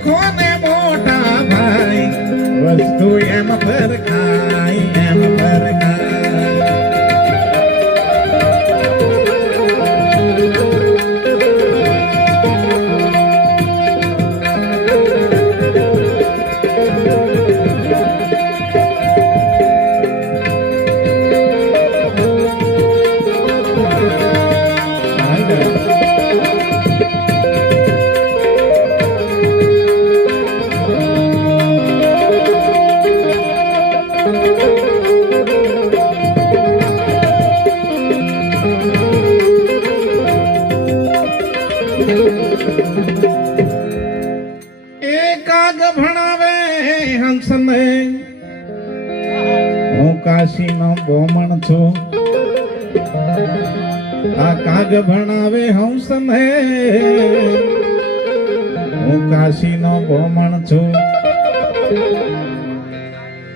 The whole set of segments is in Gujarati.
देखो ने मोटा भाई वस्तु एम पर खाई एम पर एकाग भणावे हंस ने हूँ काशी नो बोमण छो आ काग भणावे हंस ने हूँ काशी नो बोमण छो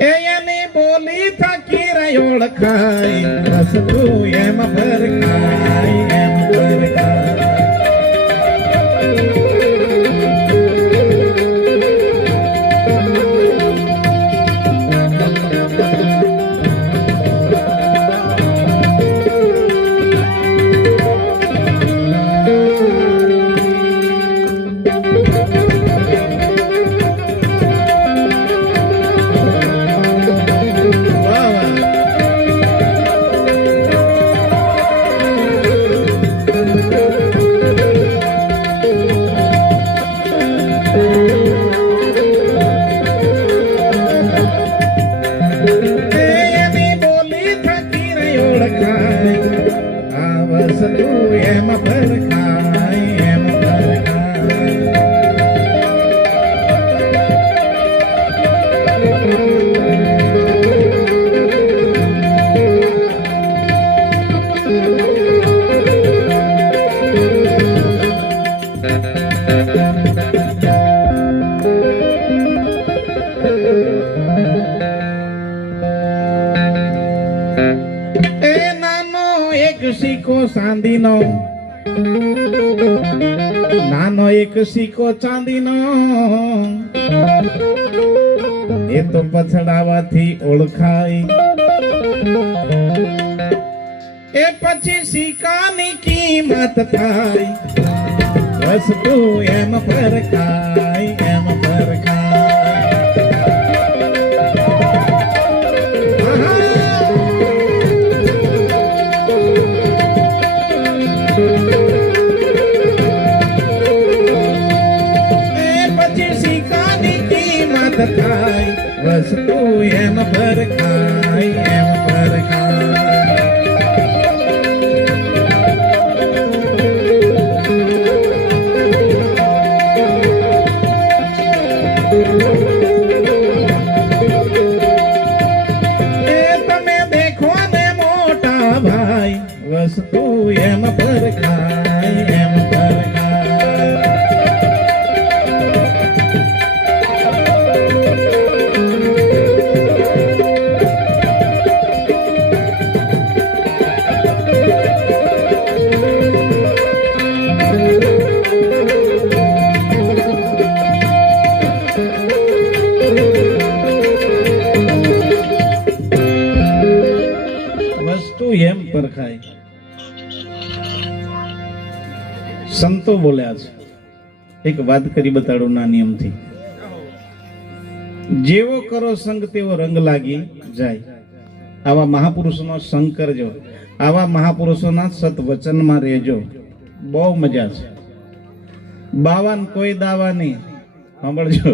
एनी बोली थकी रही ओळखाई बस तू एम पर खाई एम पर खाई सिक्को चांदी नो नानो एक सिक्को चांदी नो ये तो पछड़ावाथी ओळखाई ए पछी सिक्कानी कीमत थाई वस्तु एम पर खाई एम पर खाई खाई वस्तु एम पर खाई एम पर તમે देखो ने मोटा भाई वस्तु एम पर खाई एम पर એમ પર ખાય સંતો બોલ્યા છે એક વાત કરી બતાડો ના નિયમથી જેવો કરો સંગ તેવો રંગ લાગી જાય આવા મહાપુરુષોનો સંગ કરજો આવા મહાપુરુષોના સત્વચનમાં રહેજો બહુ મજા છે બાવાન કોઈ દાવા નહીં સાંભળજો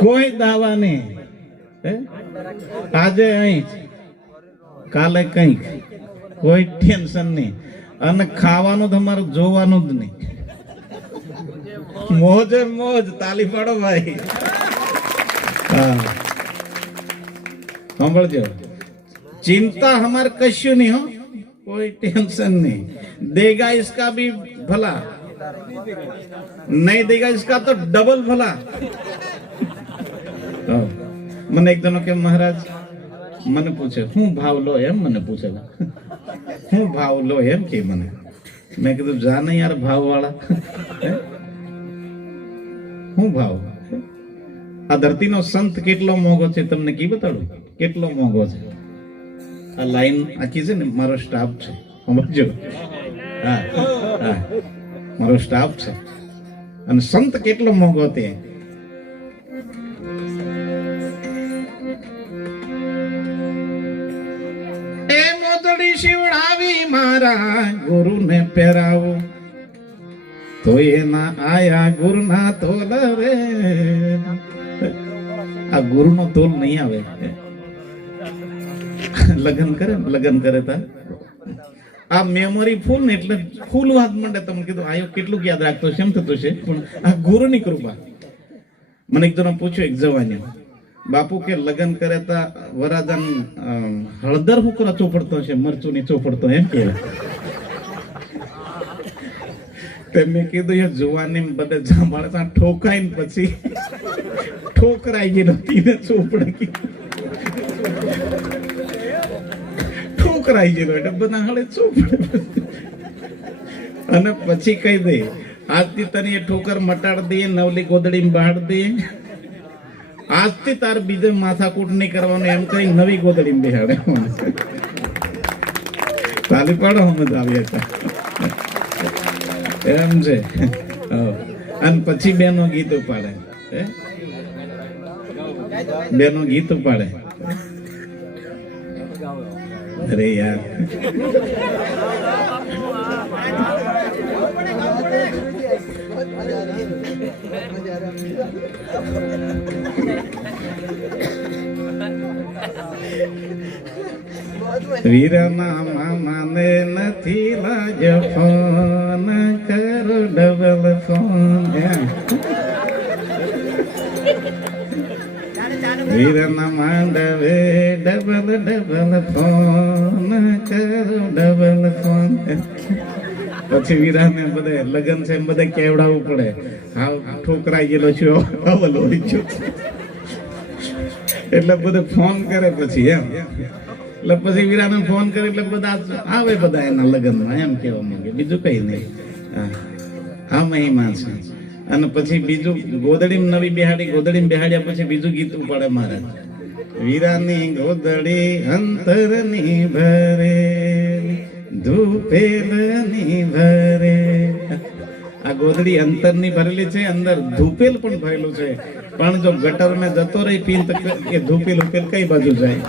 કોઈ દાવા નહીં આજે અહીં કાલે કંઈક કોઈ ટેન્શન નહીં અને ખાવાનું તમારું જોવાનું જ નહીં મોજે મોજ તાલી પાડો ભાઈ સાંભળજો चिंता हमारे कश्यू नहीं हो कोई टेंशन नहीं देगा इसका भी भला नहीं देगा इसका तो डबल भला મને એક જણો કે મહારાજ મને પૂછે હું ભાવ લો એમ મને પૂછેલા હું ભાવ લો એમ કે મને મેં કીધું જા ને યાર ભાવ વાળા શું ભાવ? આ ધરતીનો સંત કેટલો મોંઘો છે તમને કી બતાડું, કેટલો મોંઘો છે. આ લાઈન આખી છે ને મારો સ્ટાફ છે, સમજો. હા હા, મારો સ્ટાફ છે. અને સંત કેટલો મોંઘો તે. એ મોતડી શિવડાવી મારા ગુરુને પહેરાવું તો એના આયા ગુરુના તોલ રે. આ ગુરુનો તોલ નહીં આવે. લગન કરે તા આ મેમરી ફૂલ ને એટલે ફૂલ હાથ માંડે. તમને કીધું આયો કેટલું યાદ રાખતો છે, એમ થતું છે, પણ આ ગુરુની કૃપા. મને એક જણા પૂછ્યું એક જવાની, બાપુ કે લગન કરે તા વરાદાન હળદર હુકરા ચોપડતો છે, મરચું ની ચોપડતો એમ કે. મેં કીધું એ જુવાની બધે જાંભળે ત્યાં ઠોકાઈ ને પછી ઠોકરાઈ ગઈ નથી ને ચોપડે ઠોકરાઈ ગયેલો એટલે બધા હળે ચોપડે. અને પછી કહી દે આજથી તને એ ઠોકર મટાડ દે, નવલી ગોદડી બહાડ દે, આજથી તાર બીજે માથાકૂટ નહીં કરવાનું એમ કરી નવી ગોદડી બેહાડે. તાલી પાડો અમે આવ્યા હતા એમ છે. અને પછી બેનો ગીત ઉપાડે, બેનો ગીત ઉપાડે. અરે યાર વીરના મામાને નથી લાજ ફોન કરો ડબલ ફોન. વીરના માંડવે ડબલ ફોન કરો ડબલ ફોન. પછી વીરાને બધે લગન છે બધે કેવડાવવું પડે. હા ઠોકરાઈ ગયેલો છું અવલ હોય છું એટલે બધે ફોન કરે પછી એમ. એટલે પછી વીરાને ફોન કરે એટલે બધા આવે બધા એના લગ્નમાં એમ કેવા માંગે, બીજું કઈ નહીં. આ મહિમા છે. અને પછી બીજું ગોદડી નવી બેહાડી, ગોદડી બેહાડ્યા પછી બીજું ગીત ઉપાડે મહારાજ. વીરાની ગોદડી અંતરની ભરે ધૂપેલની ભરે. આ ગોદડી અંતરની ભરેલી છે, અંદર ધૂપેલ પણ ભરેલું છે. પણ જો ગટર મેં જતો રહી પીન તો એ ધૂપેલ ઉપેલ કઈ બાજુ જાય.